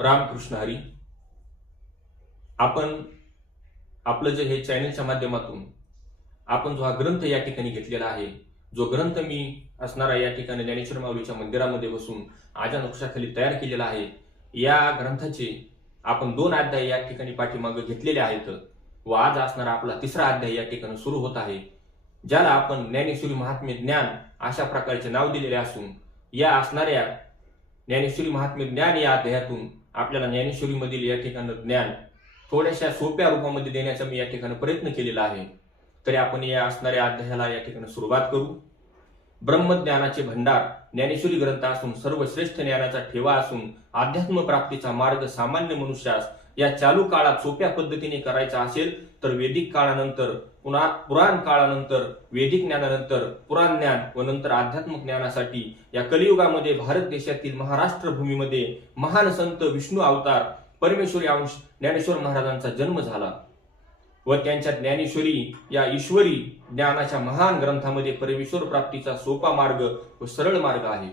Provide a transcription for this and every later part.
रामकृष्ण हरी आपण आपलं जे हे चॅनलच्या माध्यमातून आपण जो हा ग्रंथ या ठिकाणी घेतलेला आहे जो ग्रंथ मी असणारा या ठिकाणी ज्ञानेश्वर माऊलीच्या मंदिरामध्ये बसून आजा नक्षाखाली तयार केलेला आहे या ग्रंथाचे आपण दोन अध्याय या ठिकाणी पाठीमागे घेतलेले आहेत व आज असणारा आपला तिसरा अध्याय या ठिकाणी सुरू होत आहे. ज्याला आपण ज्ञानेश्वरी महात्म्य ज्ञान अशा प्रकारचे नाव दिलेले असून या असणाऱ्या ज्ञानेश्वरी महात्म्य ज्ञान या अध्यायातून आपल्याला ज्ञानेश्वरीमधील या ठिकाणी ज्ञान थोड्याशा सोप्या रूपामध्ये देण्याचा मी या ठिकाणी प्रयत्न केलेला आहे. तरी आपण या असणाऱ्या अध्यायाला या ठिकाणी सुरुवात करू. ब्रह्मज्ञानाचे भंडार ज्ञानेश्वरी ग्रंथ असून सर्वश्रेष्ठ ज्ञानाचा ठेवा असून अध्यात्म प्राप्तीचा मार्ग सामान्य मनुष्यास या चालू काळात सोप्या पद्धतीने करायचा असेल तर वैदिक काळानंतर पुन्हा पुराण काळानंतर वैदिक ज्ञानानंतर पुराण ज्ञान व नंतर आध्यात्मिक ज्ञानासाठी या कलियुगामध्ये भारत देशातील महाराष्ट्र भूमीमध्ये महान संत विष्णू अवतार परमेश्वरी अंश ज्ञानेश्वर महाराजांचा जन्म झाला. व त्यांच्या ज्ञानेश्वरी या ईश्वरी ज्ञानाच्या महान ग्रंथामध्ये परमेश्वर प्राप्तीचा सोपा मार्ग व सरळ मार्ग आहे.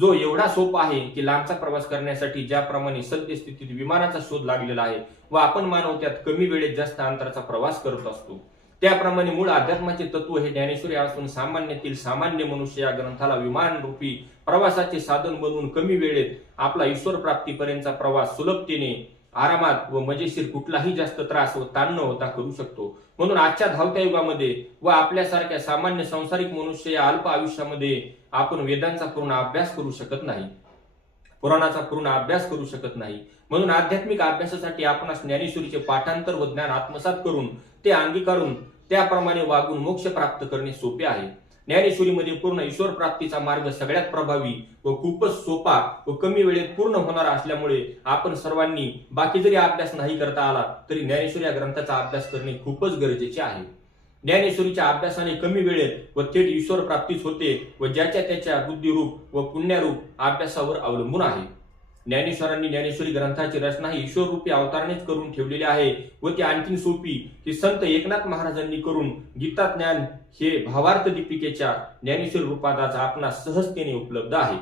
जो एवढा सोपा आहे की लांबचा प्रवास करण्यासाठी ज्याप्रमाणे सद्यस्थितीत विमानाचा शोध लागलेला आहे व आपण मानव त्यात कमी वेळेत जास्त अंतराचा प्रवास करत असतो. त्याप्रमाणे मूळ अध्यात्माचे तत्व हे ज्ञानेश्वरी असून सामान्यातील सामान्य मनुष्य या ग्रंथाला विमान रूपी प्रवासाचे साधन बनवून कमी वेळेत आपला ईश्वर प्राप्तीपर्यंतचा प्रवास सुलभतेने आरामात व मजेशीर कुठलाही जास्त त्रास व ताण न होता करू शकतो. म्हणून आजच्या धावत्या युगामध्ये व आपल्यासारख्या सामान्य संसारिक मनुष्य या अल्प आयुष्यामध्ये आपण वेदांचा पूर्ण अभ्यास करू शकत नाही. पुराणाचा पूर्ण अभ्यास करू शकत नाही. म्हणून आध्यात्मिक अभ्यासासाठी आपण ज्ञानेश्वरीचे पाठांतर व ज्ञान आत्मसात करून ते अंगीकारून त्याप्रमाणे वागून मोक्ष प्राप्त करणे सोपे आहे. ज्ञानेश्वरीमध्ये पूर्ण ईश्वर प्राप्तीचा मार्ग सगळ्यात प्रभावी व खूपच सोपा व कमी वेळेत पूर्ण होणार असल्यामुळे आपण सर्वांनी बाकी जरी अभ्यास नाही करता आला तरी ज्ञानेश्वरी या ग्रंथाचा अभ्यास करणे खूपच गरजेचे आहे. ज्ञानेश्वरीच्या अभ्यासाने कमी वेळेत व थेट ईश्वर प्राप्तीच होते व ज्याच्या त्याच्या बुद्धिरूप व पुण्यारूप अभ्यासावर अवलंबून आहे. ज्ञानेश्वरांनी ज्ञानेश्वरी ग्रंथाची रचना ही ईश्वर रूपी अवतारणेच करून ठेवलेली आहे व ती आणखी सोपी की संत एकनाथ महाराजांनी करून गीता ज्ञान हे भावार्थ दीपिकेच्या ज्ञानेश्वरी रूपात आज आपणास सहजतेने उपलब्ध आहे.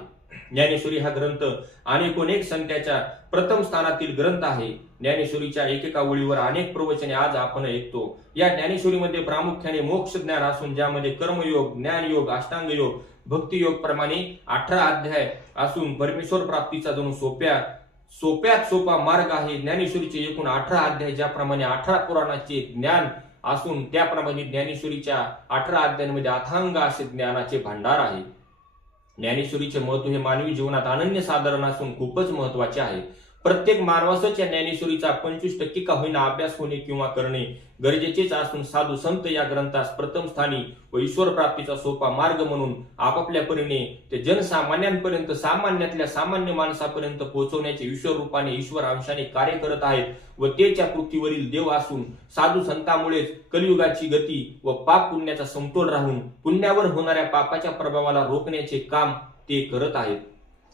ज्ञानेश्वरी हा ग्रंथ अनेकोनेक संत्याच्या प्रथम स्थानातील ग्रंथ आहे. ज्ञानेश्वरीच्या एकेका ओळीवर अनेक प्रवचने आज आपण ऐकतो. या ज्ञानेश्वरीमध्ये प्रामुख्याने मोक्ष ज्ञान असून ज्यामध्ये कर्मयोग ज्ञानयोग अष्टांग योग भक्तियोग प्रमाणे अठरा अध्याय असून परमेश्वर प्राप्तीचा जणू सोप्या सोप्यात सोपा मार्ग आहे. ज्ञानेश्वरीचे एकूण अठरा अध्याय ज्याप्रमाणे अठरा पुराणाचे ज्ञान असून त्याप्रमाणे ज्ञानेश्वरीच्या अठरा अध्यायांमध्ये अथांग असे ज्ञानाचे भांडार आहे. ज्ञानेश्वरीचे महत्त्व हे मानवी जीवनात अनन्य साधारण असून खूपच महत्त्वाचे आहे. प्रत्येक मानवासच या ज्ञानेश्वरीचा पंचवीस टक्के का होईना अभ्यास होणे किंवा करणे गरजेचेच असून साधू संत या ग्रंथास प्रथम स्थानी व ईश्वर प्राप्तीचा सोपा मार्ग म्हणून आपापल्या परीने ते जनसामान्यांपर्यंत सामान्यातल्या सामान्य माणसापर्यंत पोहोचवण्याचे ईश्वर रूपाने ईश्वर अंशाने कार्य करत आहेत व तेच्या पृथ्वीवरील देव असून साधू संतांमुळेच कलियुगाची गती व पाप पुण्याचा समतोल राहून पुण्यावर होणाऱ्या पापाच्या प्रभावाला रोखण्याचे काम ते करत आहेत.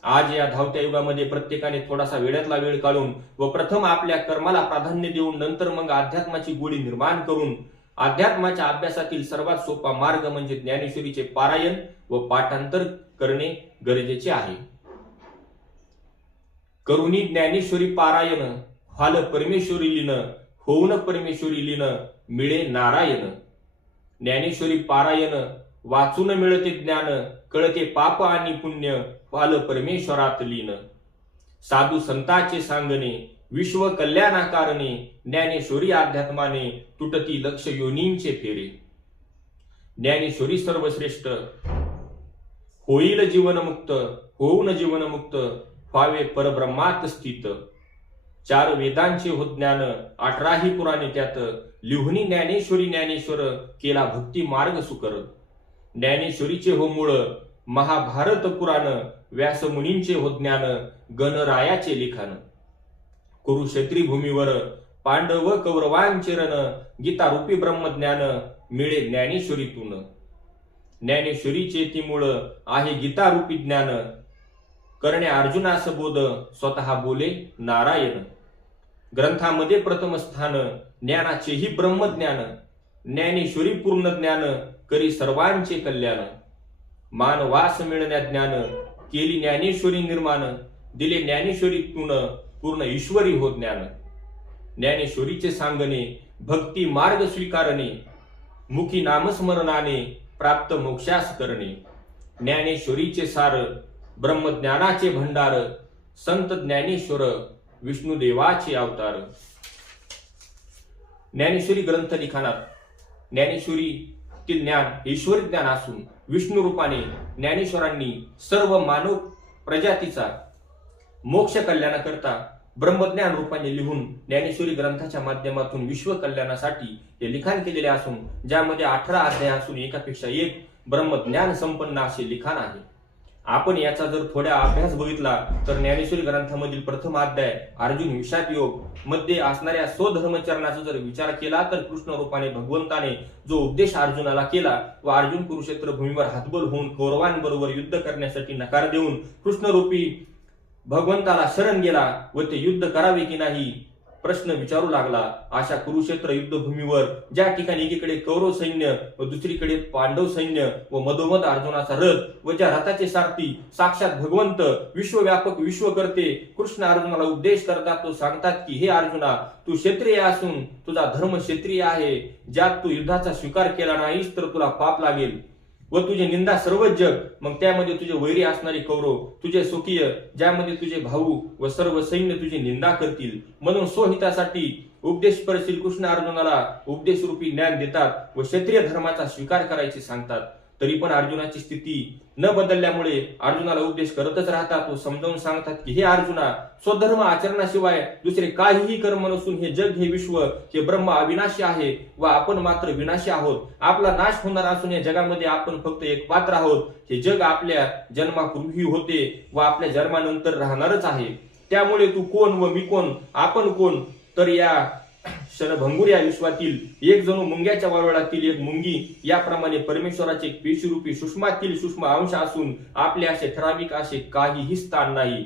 आज या धावत्या युगामध्ये प्रत्येकाने थोडासा वेळातला वेळ काढून व प्रथम आपल्या कर्माला प्राधान्य देऊन नंतर मग अध्यात्माची गोडी निर्माण करून अध्यात्माच्या अभ्यासातील सर्वात सोपा मार्ग म्हणजे ज्ञानेश्वरीचे पारायण व पाठांतर करणे गरजेचे आहे. करुणी ज्ञानेश्वरी पारायण हाल परमेश्वरी लिन होऊन परमेश्वरी लिन मिळे नारायण. ज्ञानेश्वरी पारायण वाचून मिळते ज्ञान कळते पाप आणि पुण्य पाल परमेश्वरात लीन साधू संताचे सांगणे विश्व कल्याणाकारणे ज्ञानेश्वरी अध्यात्माने तुटती लक्ष योनींचे फेरे. ज्ञानेश्वरी सर्वश्रेष्ठ. होईल जीवनमुक्त होऊन जीवनमुक्त व्हावे परब्रह्मात स्थित. चार वेदांचे हो ज्ञान अठराही पुराणे त्यात लिहुनी ज्ञानेश्वरी ज्ञानेश्वर केला भक्ती मार्ग सुकर. ज्ञानेश्वरीचे हो मूळ महाभारत पुराण व्यास मुनींचे हो ज्ञान गणरायाचे लिखाण. कुरुक्षेत्री भूमीवर पांडव कौरवांचे रण गीतारूपी ब्रह्मज्ञान मिळे ज्ञानेश्वरीतून. ज्ञानेश्वरीचे ती मूळ आहे गीतारूपी ज्ञान. करणे अर्जुनास बोध स्वतः बोले नारायण. ग्रंथामध्ये प्रथम स्थान ज्ञानाचेही ब्रह्मज्ञान. ज्ञानेश्वरी पूर्ण ज्ञान करी सर्वांचे कल्याण. मानवास मिळण्या ज्ञान केली ज्ञानेश्वरी निर्माण दिले ज्ञानेश्वरीतून पूर्ण ईश्वरी हो ज्ञान. ज्ञानेश्वरीचे सांगणे भक्ती मार्ग स्वीकारणे मुखी नामस्मरणाने प्राप्त मोक्षास करणे. ज्ञानेश्वरीचे सार ब्रह्मज्ञानाचे भंडार संत ज्ञानेश्वर विष्णुदेवाचे अवतार. ज्ञानेश्वरी ग्रंथ लिखाणात ज्ञानेश्वरी ते ज्ञान ईश्वरी ज्ञान असून विष्णू रूपाने ज्ञानेश्वरांनी सर्व मानव प्रजातीचा मोक्ष कल्याणाकरता ब्रह्मज्ञान रूपाने लिहून ज्ञानेश्वरी ग्रंथाच्या माध्यमातून विश्व कल्याणासाठी हे लिखाण केलेले असून ज्यामध्ये अठरा अध्याय असून एकापेक्षा एक ब्रह्मज्ञान संपन्न असे लिखाण आहे. आपण याचा जर थोडा अभ्यास बघितला तर ज्ञानेश्वरी ग्रंथामधील प्रथम अध्याय अर्जुन विषाद योगमध्ये असणाऱ्या स्वधर्मचरणाचा जर विचार केला तर कृष्ण रूपाने भगवंताने जो उपदेश अर्जुनाला केला व अर्जुन कुरुक्षेत्र भूमीवर हातबल होऊन कौरवांबरोबर युद्ध करण्यासाठी नकार देऊन कृष्णरूपी भगवंताला शरण गेला व ते युद्ध करावे की नाही प्रश्न विचारू लागला. अशा कुरुक्षेत्र युद्धभूमीवर ज्या ठिकाणी एकीकडे कौरव सैन्य व दुसरीकडे पांडव सैन्य व मधोमध अर्जुनाचा रथ व ज्या रथाचे सारथी साक्षात भगवंत विश्वव्यापक विश्व करते कृष्ण अर्जुनाला उपदेश करतात तो सांगतात की हे अर्जुना तू क्षेत्रीय असून तुझा धर्म क्षेत्रीय आहे. ज्यात तू युद्धाचा स्वीकार केला नाहीस तर तुला पाप लागेल. व तुझे निंदा सर्व जग मग त्यामध्ये तुझे वैरी असणारे कौरव तुझे स्वकीय ज्यामध्ये तुझे भाऊ व सर्व सैन्य तुझी निंदा करतील. म्हणून स्वहितासाठी उपदेशपर श्रीकृष्ण अर्जुनाला उपदेशरूपी ज्ञान देतात व क्षत्रिय धर्माचा स्वीकार करायचे सांगतात. तरी पण अर्जुनाची स्थिती न बदलल्यामुळे अर्जुनाला उपदेश करतच राहतात तो समजावून सांगतात की हे अर्जुना स्वधर्म आचरणाशिवाय दुसरे काहीही कर्म नसून हे जग हे विश्व हे ब्रह्म अविनाशी आहे व आपण मात्र विनाशी आहोत. आपला नाश होणार असून या जगामध्ये आपण फक्त एक पात्र आहोत. हे जग आपल्या जन्मापूर्वी होते व आपल्या जन्मानंतर राहणारच आहे. त्यामुळे तू कोण व मी कोण? आपण कोण? तर या क्षणभंगूर या विश्वातील एक जणू मुंग्याच्या वारुळातील एक मुंगी याप्रमाणे परमेश्वराचे एक पेशीरूपी सुषमातील सूक्ष्म अंश असून आपले असे ठराविक असे काहीही स्थान नाही.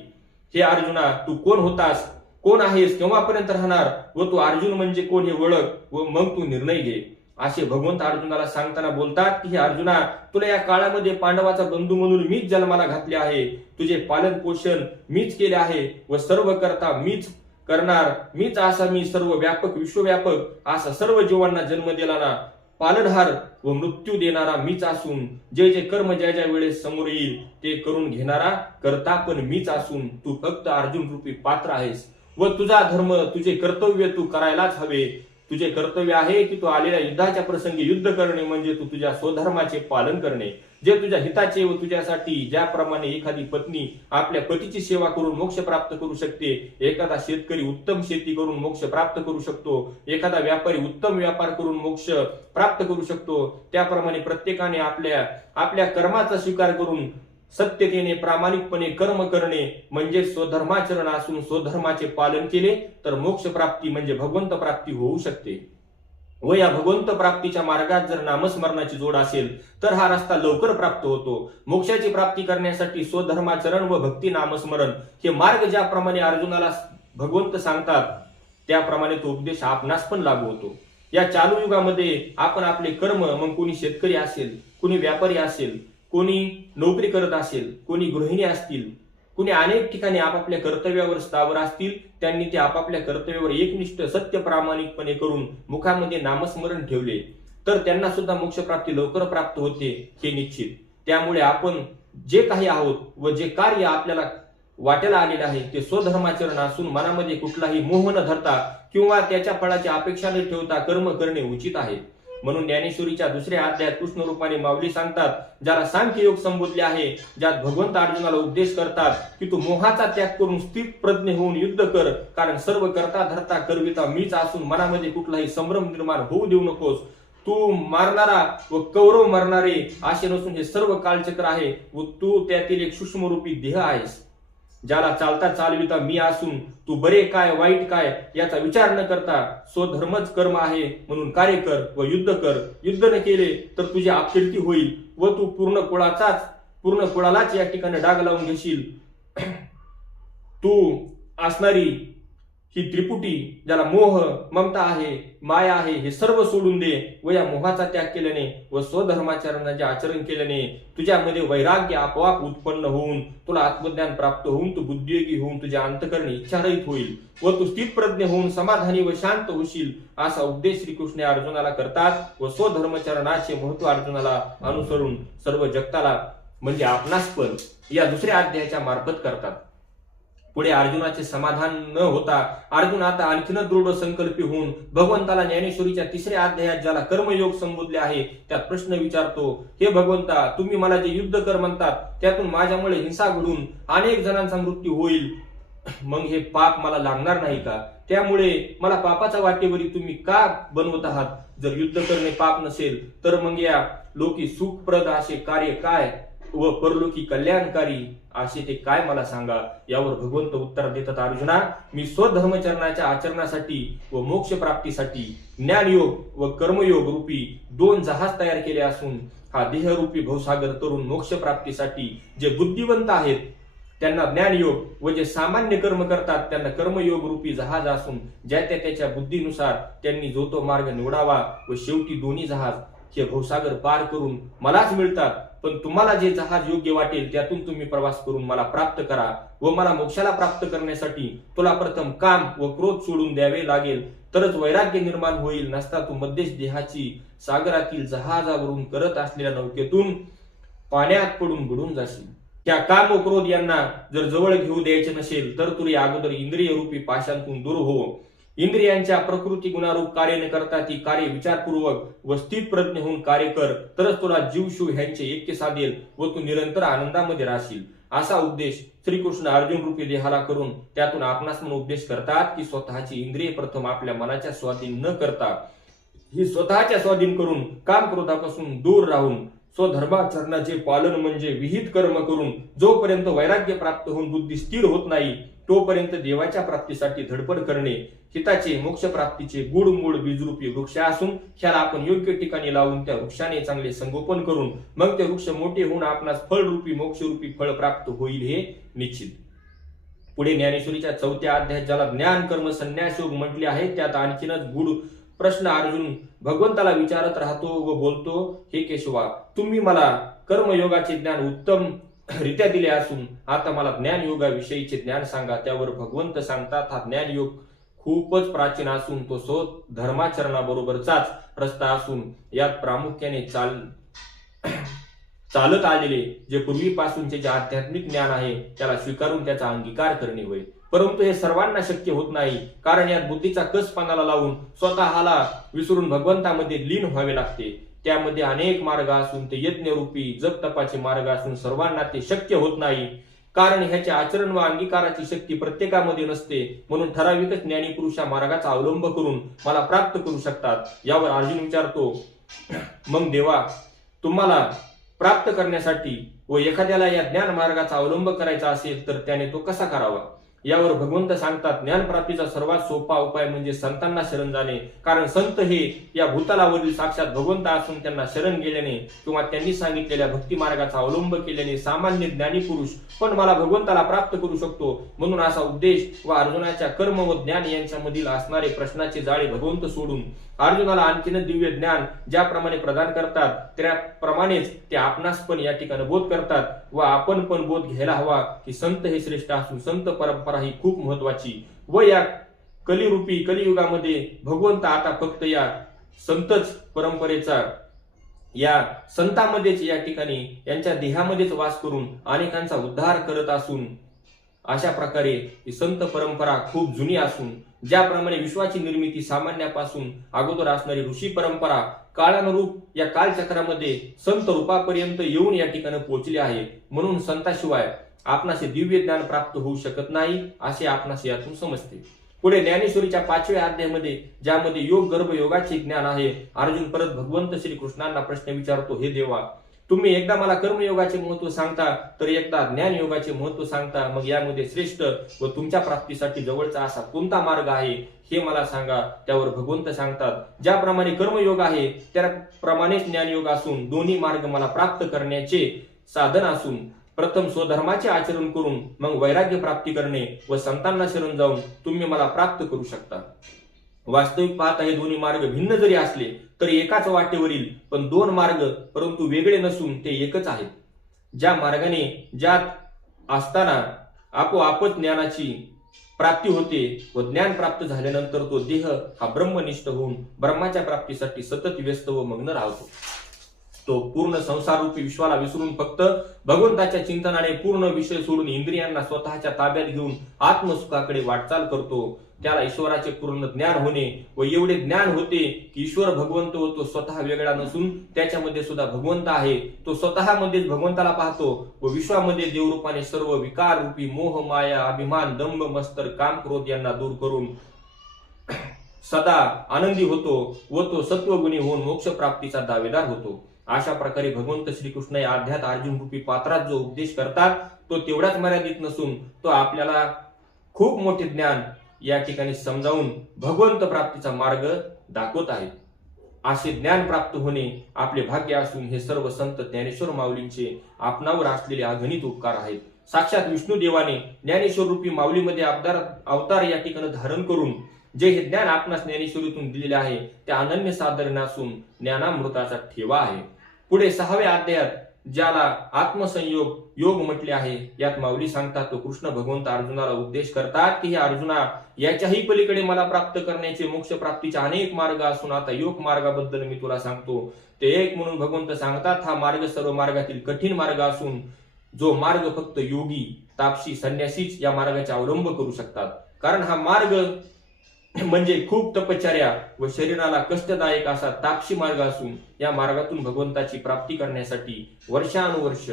हे अर्जुना तू कोण होतास? कोण आहेस? केव्हापर्यंत राहणार? व तू अर्जुन म्हणजे कोण हे ओळख? व मग तू निर्णय घे. असे भगवंत अर्जुनाला सांगताना बोलतात की हे अर्जुना तुला या काळामध्ये पांडवाचा बंधू म्हणून मीच जन्माला घातले आहे. तुझे पालन पोषण मीच केले आहे व सर्व करता मीच करणार. मीच असा मी सर्व व्यापक विश्वव्यापक असा सर्व जीवांना जन्म दिला पालनहार व मृत्यू देणारा मीच असून जे जे कर्म ज्या ज्या वेळेस समोर येईल ते करून घेणारा करता पण मीच असून तू फक्त अर्जुन रूपी पात्र आहेस. व तुझा धर्म तुझे कर्तव्य तू करायलाच हवे. तुझे कर्तव्य आहे की तू आलेल्या युद्धाच्या प्रसंगी युद्ध करणे म्हणजे तू तुझ्या स्वधर्माचे पालन करणे. जे तुझ्या हिताचे व तुझ्यासाठी ज्याप्रमाणे एखादी पत्नी आपल्या पतीची सेवा करून मोक्ष प्राप्त करू शकते एखादा शेतकरी उत्तम शेती करून मोक्ष प्राप्त करू शकतो एखादा व्यापारी उत्तम व्यापार करून मोक्ष प्राप्त करू शकतो त्याप्रमाणे प्रत्येकाने आपल्या आपल्या कर्माचा स्वीकार करून सत्यतेने प्रामाणिकपणे कर्म करणे म्हणजे स्वधर्माचरण असून स्वधर्माचे पालन केले तर मोक्ष प्राप्ती म्हणजे भगवंत प्राप्ती होऊ शकते. व या भगवंत प्राप्तीच्या मार्गात जर नामस्मरणाची जोड असेल तर हा रस्ता लवकर प्राप्त होतो. मोक्षाची प्राप्ती करण्यासाठी स्वधर्माचरण व भक्ती नामस्मरण हे मार्ग ज्याप्रमाणे अर्जुनाला भगवंत सांगतात त्याप्रमाणे तो उपदेश आपणास पण लागू होतो. या चालू युगामध्ये आपण आपले कर्म मग कोणी शेतकरी असेल कोणी व्यापारी असेल कोणी नोकरी करत असेल कोणी गृहिणी असतील कुणी अनेक ठिकाणी आपापल्या कर्तव्यावर स्थावर असतील त्यांनी ते आपापल्या कर्तव्यावर एकनिष्ठ सत्य प्रामाणिकपणे करून मुखामध्ये नामस्मरण ठेवले. तर त्यांना सुद्धा मोक्षप्राप्ती लवकर प्राप्त होते हे निश्चित. त्यामुळे आपण जे काही आहोत व जे कार्य आपल्याला वाट्याला आलेलं आहे ते स्वधर्माचरण असून मनामध्ये कुठलाही मोह न धरता किंवा त्याच्या फळाची अपेक्षा न ठेवता कर्म करणे उचित आहे. म्हणून ज्ञानेश्वरीच्या दुसऱ्या अध्यायात कृष्ण रूपाने माऊली सांगतात ज्याला सांख्य योग संबोधले आहे ज्यात भगवंत अर्जुनाला उपदेश करतात की तू मोहाचा त्याग करून स्थित प्रज्ञ होऊन युद्ध कर कारण सर्व करता धरता करविता मीच असून मनामध्ये कुठलाही संभ्रम निर्माण होऊ देऊ नकोस. तू मारणारा व कौरव मारणारे असे नसून हे सर्व कालचक्र आहे व तू त्यातील एक सूक्ष्मरूपी देह आहेस. ज्याला चालता चालविता मी असून तू बरे काय वाईट काय याचा विचार न करता स्वधर्मच कर्म आहे म्हणून कार्य कर व युद्ध कर. युद्ध न केले तर तुझी आपशिलती होईल व तू पूर्ण कुळाचाच पूर्ण कुळालाच या ठिकाणी डाग लावून घेशील. तू असणारी ही त्रिपुटी ज्याला मोह ममता आहे माया आहे हे सर्व सोडून दे व या मोहाचा त्याग केल्याने व स्वधर्माचरणाचे आचरण केल्याने तुझ्यामध्ये वैराग्य आपोआप उत्पन्न होऊन तुला आत्मज्ञान प्राप्त होऊन तू बुद्धियोगी होऊन तुझ्या अंतकरणी इच्छारहित होईल व तू स्थितप्रज्ञ होऊन समाधानी व शांत होशील असा उपदेश श्रीकृष्ण अर्जुनाला करतात व स्वधर्मचरणाचे महत्त्व अर्जुनाला अनुसरून सर्व जगताला म्हणजे आपणास पण या दुसऱ्या अध्यायाच्या मार्फत करतात. पुढे अर्जुनाचे समाधान न होता अर्जुन आता आणखीन दृढ संकल्पी होऊन भगवंताला ज्ञानेश्वरीच्या तिसऱ्या अध्यायात ज्याला कर्मयोग संबोधले आहे त्यात प्रश्न विचारतो हे भगवंता तुम्ही मला जे युद्ध कर म्हणतात त्यातून माझ्यामुळे हिंसा घडून अनेक जणांचा मृत्यू होईल. मग हे पाप मला लागणार नाही का? त्यामुळे मला पापाचा वाटेवरी तुम्ही का बनवत आहात? जर युद्ध करणे पाप नसेल तर मग या लोकी सुखप्रद असे कार्य काय? व परलोकी कल्याणकारी असे ते काय मला सांगा? यावर भगवंत उत्तर देतात अर्जुना मी स्वधर्मचरणाच्या आचरणासाठी व मोक्ष प्राप्तीसाठी ज्ञानयोग व कर्मयोग रूपी दोन जहाज तयार केले असून हा देहरूपी भवसागर तरुण मोक्ष प्राप्तीसाठी जे बुद्धिवंत आहेत त्यांना ज्ञानयोग व जे सामान्य कर्म करतात त्यांना कर्मयोग रूपी जहाज असून ज्या त्या त्याच्या बुद्धीनुसार त्यांनी जो तो मार्ग निवडावा व शेवटी दोन्ही जहाज हे भवसागर पार करून मलाच मिळतात पण तुम्हाला जे जहाज योग्य वाटेल त्यातून तुम्ही प्रवास करून मला प्राप्त करा व मला मोक्षाला प्राप्त करण्यासाठी तुला प्रथम काम व क्रोध सोडून द्यावे लागेल. तरच वैराग्य निर्माण होईल नसता तू मध्येच देहाची सागरातील जहाजावरून करत असलेल्या नौकेतून पाण्यात पडून बुडून जाशील. त्या काम व क्रोध यांना जर जवळ घेऊ द्यायचे नसेल तर तुला अगोदर इंद्रिय रूपी पाशांतून दूर हो. इंद्रियांच्या प्रकृती गुणारूप कार्य न करता ती कार्य विचारपूर्वक व स्थित प्रज्ञ होऊन कार्य कर तरच तुला जीव शिव ह्यांचे ऐक्य साधेल व तू निरंतर आनंदामध्ये राहशील. असा उपदेश श्रीकृष्ण अर्जुन रूपी देहाला करून त्यातून आपणास म्हणून उपदेश करतात की स्वतःची इंद्रिय प्रथम आपल्या मनाच्या स्वाधीन न करता ही स्वतःच्या स्वाधीन करून काम क्रोधापासून दूर राहून स्वधर्माचरणाचे पालन म्हणजे विहित कर्म करून जोपर्यंत वैराग्य प्राप्त होऊन बुद्धी स्थिर होत नाही तोपर्यंत देवाच्या प्राप्तीसाठी धडपड करणे हिताचे मोक्ष प्राप्तीचे गुड मूळ बीजरूपी वृक्ष असून ह्याला आपण योग्य ठिकाणी लावून त्या वृक्षाने चांगले संगोपन करून मग ते वृक्ष मोठे होऊन आपणास फळरूपी मोक्षरूपी फळ प्राप्त होईल हे निश्चित. पुढे ज्ञानेश्वरीच्या चौथ्या अध्यायात ज्याला ज्ञान कर्म संन्यास योग म्हटले आहे त्यात आणखीनच गुढ प्रश्न अर्जुन भगवंताला विचारत राहतो व बोलतो हे केशवा तुम्ही मला कर्मयोगाचे ज्ञान उत्तम रित्या दिले असून आता मला ज्ञान योगाविषयीचे ज्ञान सांगा. त्यावर भगवंत सांगतात हा ज्ञान योग खूपच प्राचीन असून तो सो धर्माचरणाबरोबरचाच रस्ता असून यात प्रामुख्याने चाल चालत आलेले जे पूर्वीपासूनचे जे आध्यात्मिक ज्ञान आहे त्याला स्वीकारून त्याचा अंगीकार करणे होय. परंतु हे सर्वांना शक्य होत नाही कारण यात बुद्धीचा कस पानाला लावून स्वतःला विसरून भगवंतामध्ये लीन व्हावे लागते. त्यामध्ये अनेक मार्ग असून ते यज्ञरूपी जगतपाचे मार्ग असून सर्वांना ते शक्य होत नाही. कारण ह्याचे आचरण व अंगीकाराची शक्ती प्रत्येकामध्ये नसते. म्हणून ठराविकच ज्ञानी पुरुषा मार्गाचा अवलंब करून मला प्राप्त करू शकतात. यावर अर्जुन विचारतो मग देवा तुम्हाला प्राप्त करण्यासाठी व एखाद्याला या ज्ञान मार्गाचा अवलंब करायचा असेल तर त्याने तो कसा करावा? यावर भगवंत सांगतात ज्ञानप्राप्तीचा सर्वात सोपा उपाय म्हणजे संतांना शरण जाणे. कारण संत हे या भूतलावरील साक्षात भगवंत असून त्यांना शरण गेल्याने किंवा त्यांनी सांगितलेल्या भक्ती मार्गाचा अवलंब केल्याने सामान्य ज्ञानी पुरुष पण मला भगवंताला प्राप्त करू शकतो म्हणून असा उद्देश व अर्जुनाच्या कर्म व ज्ञान यांच्यामधील असणारे प्रश्नाचे जाळे भगवंत सोडून अर्जुनाला आणखीन दिव्य ज्ञान ज्याप्रमाणे प्रदान करतात त्याप्रमाणेच ते आपणास पण या ठिकाणी बोध करतात व आपण पण बोध घ्यायला हवा की संत हे श्रेष्ठ असून संत परंपरा ही खूप महत्वाची. व या कलिरूपी कलियुगामध्ये भगवंत आता फक्त या संतच परंपरेचा या संतामध्येच या ठिकाणी यांच्या देहामध्येच वास करून अनेकांचा उद्धार करत असून अशा प्रकारे ही संत परंपरा खूप जुनी असून ज्याप्रमाणे विश्वाची निर्मिती सामान्यापासून अगोदर असणारी ऋषी परंपरा काळानुरूप या कालचक्रामध्ये संत रूपापर्यंत येऊन या ठिकाणी पोहोचली आहे. म्हणून संताशिवाय आपणास दिव्य ज्ञान प्राप्त होऊ शकत नाही असे आपणास यातून समजते. पुढे ज्ञानेश्वरीच्या पाचव्या अध्यायामध्ये ज्यामध्ये योग गर्भ योगाचे ज्ञान आहे अर्जुन परत भगवंत श्री कृष्णांना प्रश्न विचारतो हे देवा तुम्ही एकदा मला कर्मयोगाचे महत्त्व सांगता तर एकदा ज्ञान योगाचे महत्त्व सांगता मग यामध्ये श्रेष्ठ व तुमच्या प्राप्तीसाठी जवळचा असा कोणता मार्ग आहे हे मला सांगा. त्यावर भगवंत सांगतात ज्याप्रमाणे कर्मयोग आहे त्याप्रमाणेच ज्ञानयोग असून दोन्ही मार्ग मला प्राप्त करण्याचे साधन असून प्रथम स्वधर्माचे आचरण करून मग वैराग्य प्राप्ती करणे व संतांना शरण जाऊन तुम्ही मला प्राप्त करू शकता. वास्तविक पाहता हे दोन्ही मार्ग भिन्न जरी असले तरी एकाच वाटेवरील पण दोन मार्ग परंतु वेगळे नसून ते एकच आहेत. ज्या मार्गाने ज्यात असताना आपोआपच ज्ञानाची प्राप्ती होते व ज्ञान प्राप्त झाल्यानंतर तो देह हा ब्रह्मनिष्ठ होऊन ब्रह्माच्या प्राप्तीसाठी सतत व्यस्त व मग्न राहतो. तो पूर्ण संसाररूपी विश्वाला विसरून फक्त भगवंताच्या चिंतनाने पूर्ण विषय सोडून इंद्रियांना स्वतःच्या ताब्यात घेऊन आत्मसुखाकडे वाटचाल करतो. त्याला ईश्वराचे पूर्ण ज्ञान होणे व एवढे ज्ञान होते की ईश्वर भगवंत व तो स्वतः वेगळा नसून त्याच्यामध्ये सुद्धा भगवंत आहे. तो स्वतःमध्येच भगवंताला पाहतो व विश्वामध्ये देवरूपाने सर्व विकार रूपी मोह माया अभिमान दंभ मस्तर काम क्रोध यांना दूर करून सदा आनंदी होतो व तो सत्वगुणी होऊन मोक्ष प्राप्तीचा दावेदार होतो. अशा प्रकारे भगवंत श्रीकृष्ण या अध्यात अर्जुन रूपी पात्रात जो उपदेश करतात तो तेवढाच मर्यादित नसून तो आपल्याला खूप मोठे ज्ञान या ठिकाणी समजावून भगवंत प्राप्तीचा मार्ग दाखवत आहे असे ज्ञान प्राप्त होणे आपले भाग्य असून हे सर्व संत ज्ञानेश्वर माऊलींचे आपणावर असलेले अगणित उपकार आहेत. साक्षात विष्णू देवाने ज्ञानेश्वर रूपी माऊलीमध्ये अवतार अवतार या ठिकाणी धारण करून जे हे ज्ञान आपणास ज्ञानेश्वरीतून दिलेले आहे ते अनन्य साधारण असून ज्ञानामृताचा ठेवा आहे. पुढे सहाव्या अध्यायात ज्याला आत्मसंयोग योग म्हटले आहे यात माऊली सांगतात तो कृष्ण भगवंत अर्जुनाला उपदेश करतात की हे अर्जुना याच्याही पलीकडे मला प्राप्त करण्याचे मोक्ष प्राप्तीचे अनेक मार्ग असून आता योग मार्गाबद्दल मी तुला सांगतो. ते एक म्हणून भगवंत सांगतात हा मार्ग सर्व मार्गातील कठीण मार्ग असून जो मार्ग फक्त योगी तापशी संन्यासीच या मार्गाचा अवलंब करू शकतात. कारण हा मार्ग म्हणजे खूप तपश्चर्या व शरीराला कष्टदायक असा तापशी मार्ग असून या मार्गातून भगवंताची प्राप्ती करण्यासाठी वर्षानुवर्ष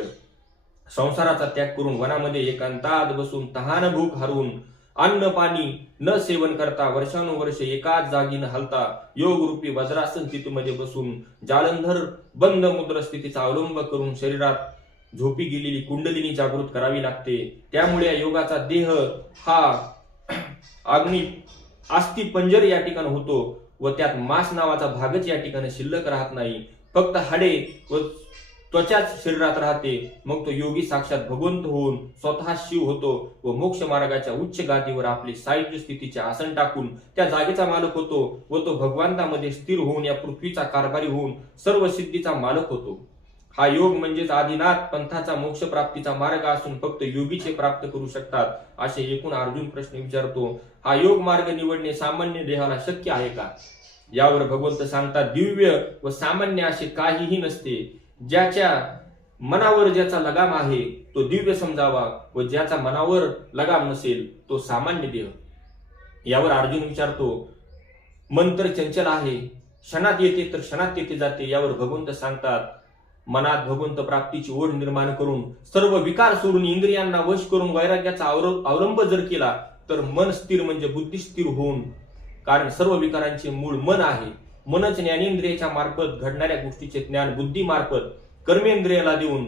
संसाराचा त्याग करून वनामध्ये एकांतात बसून तहान भूक हरवून अन्न पाणी न सेवन करता वर्षानुवर्ष एकाच जागी न हलता योग रूपी वज्रासन स्थितीमध्ये बसून जालंधर बंद मुद्र स्थितीचा अवलंब करून शरीरात झोपी गेलेली कुंडलिनी जागृत करावी लागते. त्यामुळे या योगाचा देह हा अग्नी अस्थि पंजर या ठिकाणी होतो व त्यात मांस नावाचा भागच या ठिकाणी शिल्लक राहत नाही. फक्त हाडे व त्वचाच शरीरात राहते. मग तो योगी साक्षात भगवंत होऊन स्वतः शिव होतो व मोक्ष मार्गाच्या उच्च गादीवर आपले साहित्य स्थितीचे आसन टाकून त्या जागेचा मालक होतो व तो भगवंतामध्ये स्थिर होऊन या पृथ्वीचा कारभारी होऊन सर्व सिद्धीचा मालक होतो. हा योग म्हणजेच आदिनाथ पंथाचा मोक्ष प्राप्तीचा मार्ग असून फक्त योगीचे प्राप्त करू शकतात असे एकूण अर्जुन प्रश्न विचारतो. हा योग मार्ग निवडणे सामान्य देहाला शक्य आहे का? यावर भगवंत सांगतात दिव्य व सामान्य असे काहीही नसते. ज्याच्या मनावर ज्याचा लगाम आहे तो दिव्य समजावा व ज्याचा मनावर लगाम नसेल तो सामान्य देह. यावर अर्जुन विचारतो मन तर चंचल आहे क्षणात येते तर क्षणात येते जाते यावर भगवंत सांगतात मनात भगवंत प्राप्तीची ओढ निर्माण करून सर्व विकार सोडून इंद्रियांना वश करून वैराग्याचा अवलंब जर केला तर मन स्थिर म्हणजे बुद्धी स्थिर होऊन कारण सर्व विकारांचे मूळ मन आहे. मनच ज्ञानेंद्रियाच्या मार्फत घडणाऱ्या गोष्टीचे ज्ञान बुद्धी मार्फत कर्मेंद्रियाला देऊन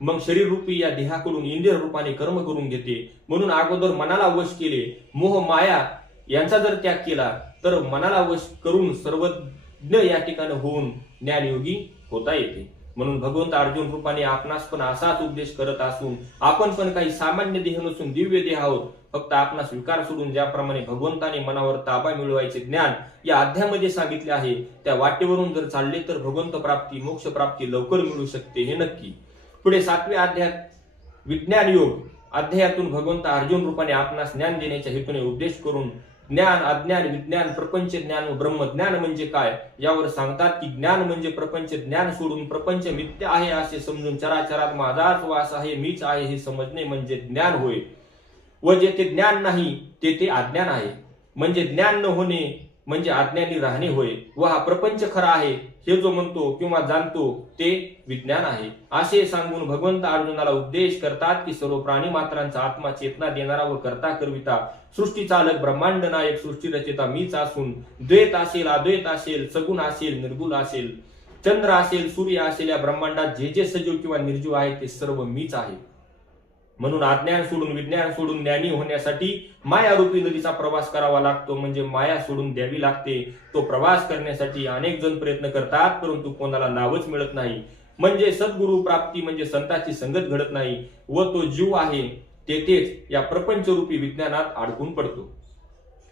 मग शरीर रूपी या देहाकडून इंद्रिय रूपाने कर्म करून घेते. म्हणून अगोदर मनाला वश केले. मोह माया यांचा जर त्याग केला तर मनाला वश करून सर्वज्ञ या ठिकाणी होऊन ज्ञानयोगी होता येते. म्हणून भगवंत अर्जुन रूपाने आपणास पण असाच उपदेश करत असून आपण पण काही सामान्य देह नसून दिव्य देह आहोत. फक्त आपणास विकार सोडून ज्याप्रमाणे भगवंताने मनावर ताबा मिळवायचे ज्ञान या अध्यामध्ये सांगितले आहे त्या वाटेवरून जर चालले तर भगवंत प्राप्ती मोक्ष प्राप्ती लवकर मिळू शकते हे नक्की. पुढे सातव्या अध्याय विज्ञान योग अध्यायातून भगवंत अर्जुन रूपाने आपणास ज्ञान देण्याच्या हेतूने उपदेश करून ज्ञान अज्ञान विज्ञान प्रपंच ज्ञान व ब्रह्मज्ञान म्हणजे काय? यावर सांगतात की ज्ञान म्हणजे प्रपंच ज्ञान सोडून प्रपंच मिथ्य आहे असे समजून चराचरात माझाच वास आहे मीच आहे हे समजणे म्हणजे ज्ञान होय. व जेथे ज्ञान नाही तेथे अज्ञान आहे. म्हणजे ज्ञान न होणे म्हणजे अज्ञानी राहणे होय. व हा प्रपंच खरा आहे हे जो म्हणतो किंवा जाणतो ते विज्ञान आहे. असे सांगून भगवंत अर्जुनाला उपदेश करतात की सर्व प्राणी मात्रांचा आत्मा चेतना देणारा व करता करविता. सृष्टी चालक ब्रह्मांड नायक सृष्टी रचिता मीच असून द्वैत असेल अद्वैत असेल सगुण असेल निर्गुण असेल. चंद्र असेल सूर्य असेल या ब्रह्मांडात जे जे सजीव किंवा निर्जीव आहे ते सर्व मीच आहे म्हणून अज्ञान सोडून विज्ञान सोडून ज्ञानी होण्यासाठी मायारूपी नदीचा प्रवास करावा लागतो. म्हणजे माया सोडून द्यावी लागते. तो प्रवास करण्यासाठी अनेक जण प्रयत्न करतात परंतु कोणाला नावच मिळत नाही. म्हणजे सद्गुरु प्राप्ती म्हणजे संताची संगत घडत नाही व तो जीव आहे तेथेच या प्रपंचरूपी विज्ञानात अडकून पडतो.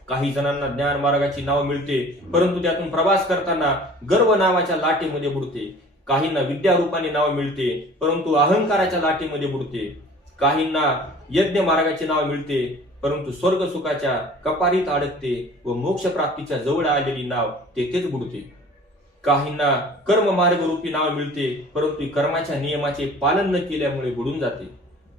काही जणांना ज्ञान मार्गाची नाव मिळते परंतु त्यातून प्रवास करताना गर्व नावाच्या लाटेमध्ये बुडते. काहींना विद्यारूपाने नाव मिळते परंतु अहंकाराच्या लाटेमध्ये बुडते. काहींना यज्ञ मार्गाचे नाव मिळते परंतु स्वर्ग सुखाच्या कपारीत अडकते व मोक्ष प्राप्तीच्या जवळ आलेली नाव तेथेच बुडते. काहींना कर्म मार्ग रूपी नाव मिळते परंतु कर्माच्या नियमाचे पालन न केल्यामुळे बुडून जाते.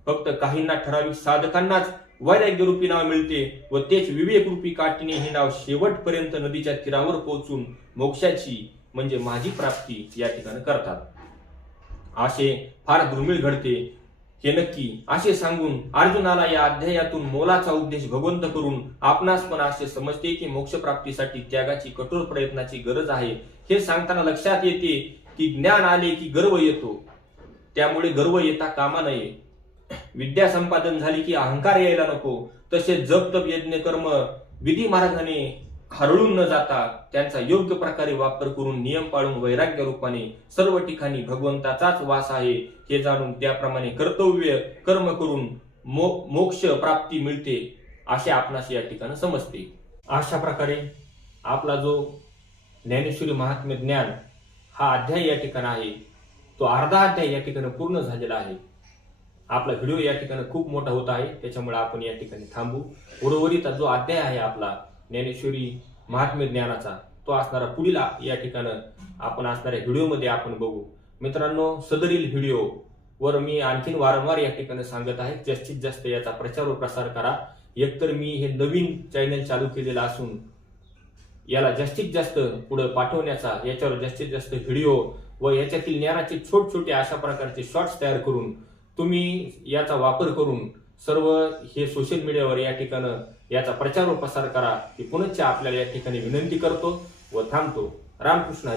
फक्त काहींना ठराविक साधकांनाच वैराग्य रूपी नाव मिळते व तेच विवेक रूपी काठीने हे नाव शेवटपर्यंत नदीच्या तीरावर पोहोचून मोक्षाची म्हणजे माझी प्राप्ती या ठिकाणी करतात. असे फार दुर्मिळ घडते. हे नक्की असे सांगून अर्जुनाला या अध्यायातून मोलाचा उद्देश भगवंत करून आपणास पण असे समजते की मोक्ष प्राप्तीसाठी त्यागाची कठोर प्रयत्नाची गरज आहे. हे सांगताना लक्षात येते की ज्ञान आले की गर्व येतो. त्यामुळे गर्व येता कामा नये. विद्या संपादन झाली की अहंकार यायला नको. तसेच जप तप यज्ञ कर्म विधी मार्गाने हरळून न जाता त्यांचा योग्य प्रकारे वापर करून नियम पाळून वैराग्य रूपाने सर्व ठिकाणी भगवंताचाच वास आहे हे जाणून त्याप्रमाणे कर्तव्य कर्म करून मो मोक्ष प्राप्ती मिळते असे आपणास या ठिकाणी समजते. अशा प्रकारे आपला जो ज्ञानेश्वरी महात्म्य ज्ञान हा अध्याय या ठिकाणी आहे तो अर्धा अध्याय या ठिकाणी पूर्ण झालेला आहे. आपला व्हिडिओ या ठिकाणी खूप मोठा होत आहे त्याच्यामुळे आपण या ठिकाणी थांबू. उर्वरित जो अध्याय आहे आपला ज्ञानेश्वरी महात्म्य ज्ञानाचा तो असणारा पुढील या ठिकाणं आपण असणाऱ्या व्हिडिओमध्ये आपण बघू. मित्रांनो सदरील व्हिडिओ वर मी आणखीन वारंवार या ठिकाणी सांगत आहे. जास्तीत जास्त याचा प्रचार व प्रसार करा. एकतर मी हे नवीन चॅनल चालू केलेलं असून याला जास्तीत जास्त पुढे पाठवण्याचा याच्यावर जास्तीत जास्त व्हिडिओ व याच्यातील ज्ञानाचे छोट छोटे अशा प्रकारचे शॉर्ट्स तयार करून तुम्ही याचा वापर करून सर्व हे सोशल मीडियावर या ठिकाणं याचा प्रचार व प्रसार करा ही पुनश्च आपल्याला या ठिकाणी विनंती करतो व थांबतो. रामकृष्ण